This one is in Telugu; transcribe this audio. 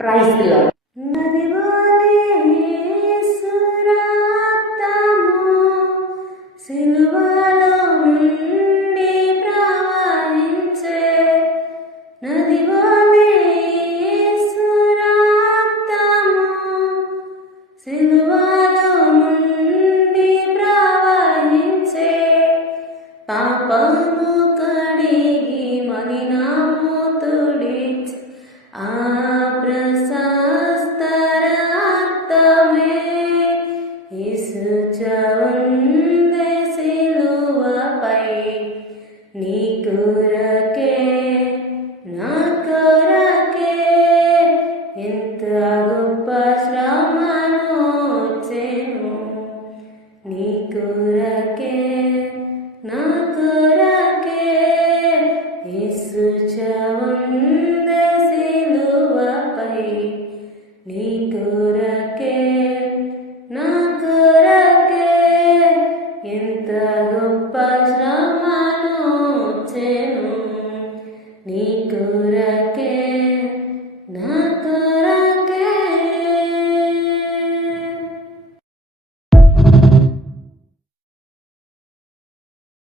Praise the lord. సిలువలో నుండి ప్రవహించే నది వలె యేసు రక్తము, సిలువలో నుండి ప్రవహించే పాపము కడిగి మలినము తుడిచి ఆ ప్రశస్త రక్తమే యేసు చవందే సిలువపై నీ కొరకే నా కొరకే ఎంత గొప్ప శ్రమను వచ్చెను. నీ కొరకే నా కొరకే యేసు చవందే సిలువపై నీ కొరకే నా కొరకే ఎంత గొప్ప శ్రమను వచ్చెను. నీ